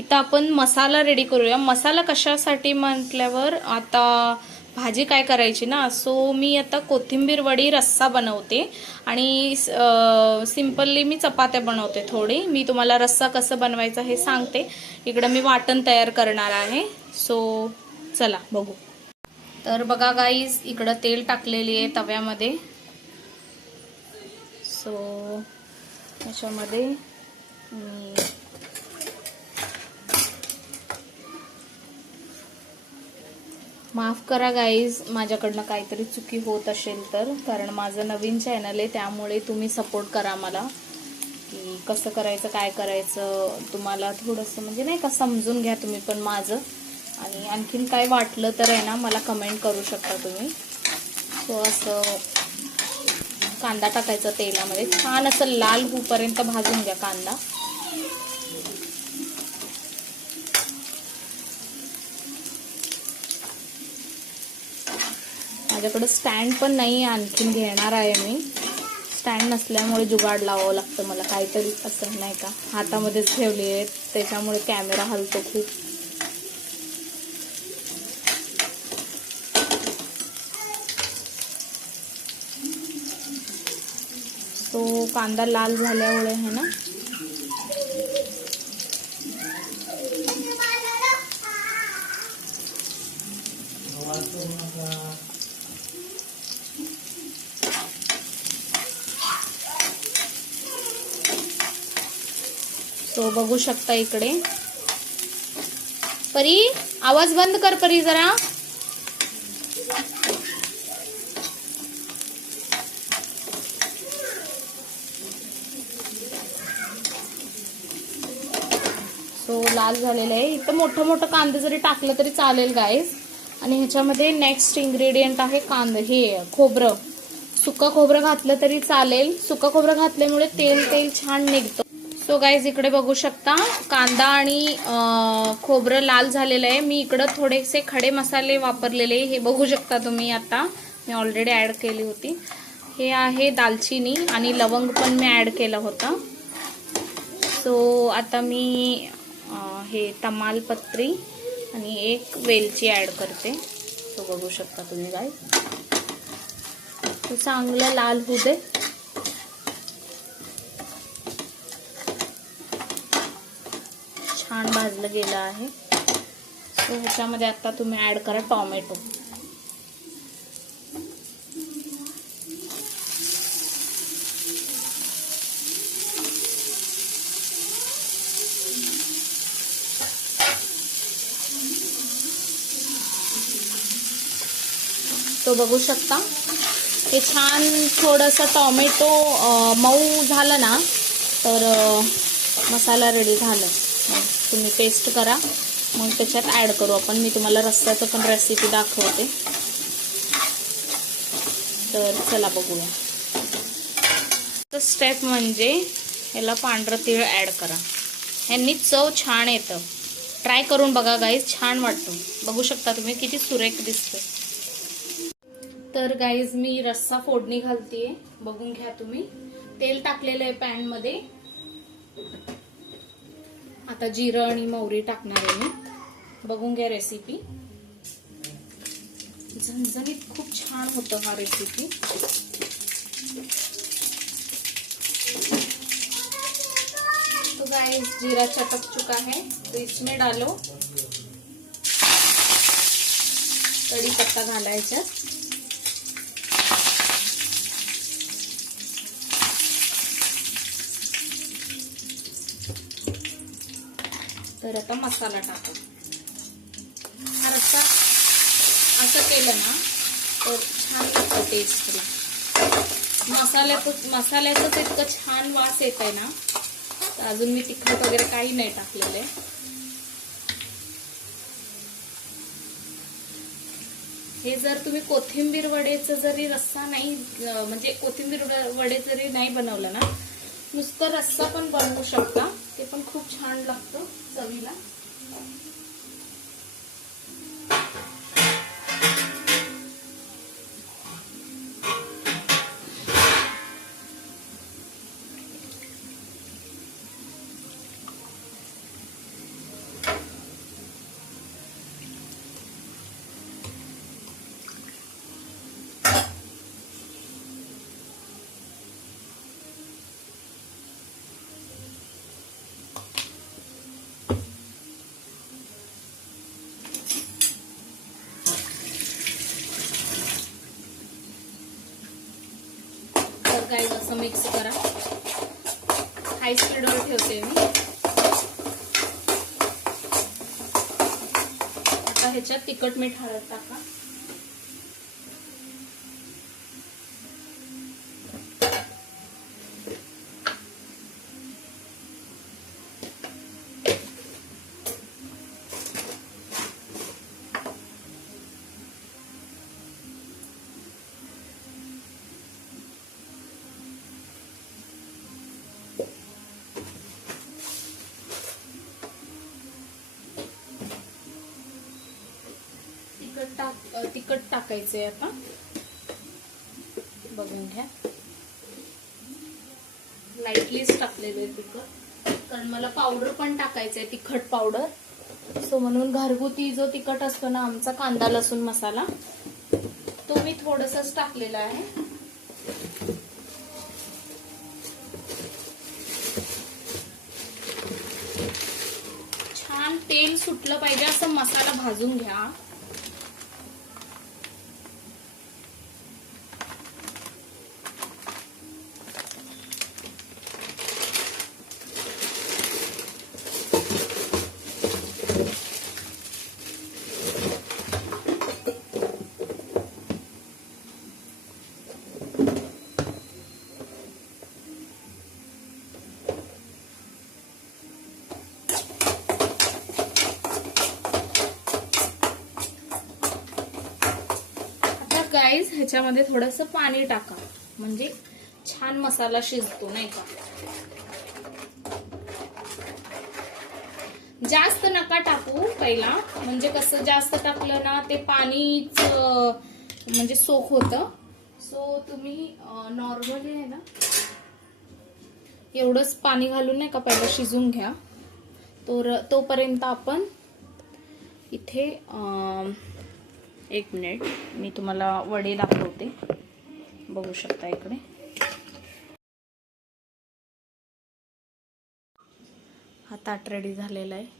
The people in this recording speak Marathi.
इथं आपण मसाला रेडी करूया। मसाला कशासाठी म्हटल्यावर आता भाजी काय करायची ना, सो मी आता कोथिंबीर वडी रस्सा बनवते आणि सिंपली मी चपात्या बनवते थोडी। मी तुम्हाला रस्सा कसं बनवायचा हे सांगते। इकडं मी वाटण तयार करणार आहे, सो चला बघू। तर बघा गाईज, इकडं तेल टाकलेली आहे तव्यामध्ये। सो याच्यामध्ये मी माफ करा गाईज, माझ्याकडनं काहीतरी चुकी होत असेल तर, कारण माझं नवीन चॅनल आहे, त्यामुळे तुम्ही सपोर्ट करा मला की कसं करायचं काय करायचं। तुम्हाला थोडंसं म्हणजे नाही का समजून घ्या तुम्ही पण माझं, आणि आणखीन काय वाटलं तर आहे ना मला कमेंट करू शकता तुम्ही। सो असं कांदा टाकायचा तेलामध्ये, छान असं लाल होईपर्यंत भाजून घ्या कांदा। माझ्याकडे स्टँड पण नाही, आणखीन घेणार आहे मी। स्टँड नसल्यामुळे जुगाड लावावं लागतं मला काहीतरी, असं नाही का हातामध्येच ठेवली आहे त्याच्यामुळे कॅमेरा हलतो खूप। तो कांदा लाल झाल्यामुळे है ना तो बघू शकता इकडे। परी आवाज बंद कर परी जरा। सो लाल झालेलं आहे। इथं मोठं मोठं कांदे जरी टाकलं तरी चालेल गाईज। आणि ह्याच्यामध्ये नेक्स्ट इन्ग्रेडियंट आहे कांदा, हे खोबरं, सुका खोबरं घातलं तरी चालेल। सुका खोबरं घातल्यामुळे तेल छान निघतं। सो गाईज इकडे बघू शकता कांदा आणि खोबरं लाल झालेलं आहे। मी इकडं थोडेसे खडे मसाले वापरलेले, हे बघू शकता तुम्ही, आता मी ऑलरेडी ऍड केली होती। हे आहे दालचिनी आणि लवंग पण मी ऍड केला होता। सो आता मी हे तमालपत्री आणि एक वेलची ऍड करते। तो बघू शकता तुम्ही गाईज, तो चांगलं लाल होऊ दे। छान भाजलं गेलं आहे। सो ह्याच्यामध्ये आता तुम्ही ऍड करा टोमॅटो। तो बघू शकता हे छान थोडंसं टोमॅटो मऊ झालं ना तर मसाला रेडी झाला। तुम्ही पेस्ट करा, मग त्याच्यात ऍड करू आपण। मी तुम्हाला रस्स्याचं पण रेसिपी दाखवते, तर चला बघूया। स्टेप म्हणजे याला पांढरं तीळ ऍड करा, यांनी चव छान येतं। ट्राय करून बघा गाईज, छान वाटतं। बघू शकता तुम्ही किती सुरेख दिसतंय। तर गाईज मी रस्सा फोडणी घालतीये, बघून घ्या तुम्ही। तेल टाकलेलं आहे पॅन मध्ये। आता जिरं आणि मोहरी टाकणार आहे मी, बघून घ्या रेसिपी। झणझणीत खूप छान होतं हा रेसिपी। तो गाइस जीरा चटक चुका है, तो इसमें डालो कड़ी पत्ता घालायचा। तर आता मसाला टाका। हा रस्सा असं केलं ना तर छान लागतं टेस्ट। मसाल्याचंच इतकं छान वास येत आहे ना, तर अजून मी तिखट वगैरे काही नाही टाकलेलं आहे। हे जर तुम्ही कोथिंबीर वडेचं जरी रस्सा नाही म्हणजे कोथिंबीर वडे जरी नाही बनवलं ना, नुसतं रस्सा पण बनवू शकता, ते पण खूप छान लागतं चवीला। थोडंसं मिक्स करा. हाय स्पीडवर ठेवते मी. आता ह्याच्यात तिखट मीठ हळद टाका. तिखट टाकायचंय आता. बघून घ्या. लाईटलीच टाकलेलं आहे तिखट, कारण मला पावडर पण टाकायचंय, तिखट पावडर. सो म्हणून घरगुती जो तिखट असतो ना आमचा कांदा लसूण मसाला, तो मी थोडंसंच टाकलेला आहे. छान तेल सुटलं पाहिजे असं मसाला भाजून घ्या. गाईज ह्याच्यामध्ये थोडंसं पाणी टाका, म्हणजे छान मसाला शिजतो, नाही का. जास्त नका टाकू पहिला, म्हणजे कसं जास्त टाकलं ना ते पाणीच म्हणजे सोक होतं. सो तुम्ही नॉर्मली आहे ना एवढंच पाणी घालून नाही का पहिला शिजून घ्या. तोपर्यंत आपण इथे एक मिनिट मी तुम्हाला वडे दाखवते. बघू शकता इकडे. हा ताट रेडी झालेला आहे.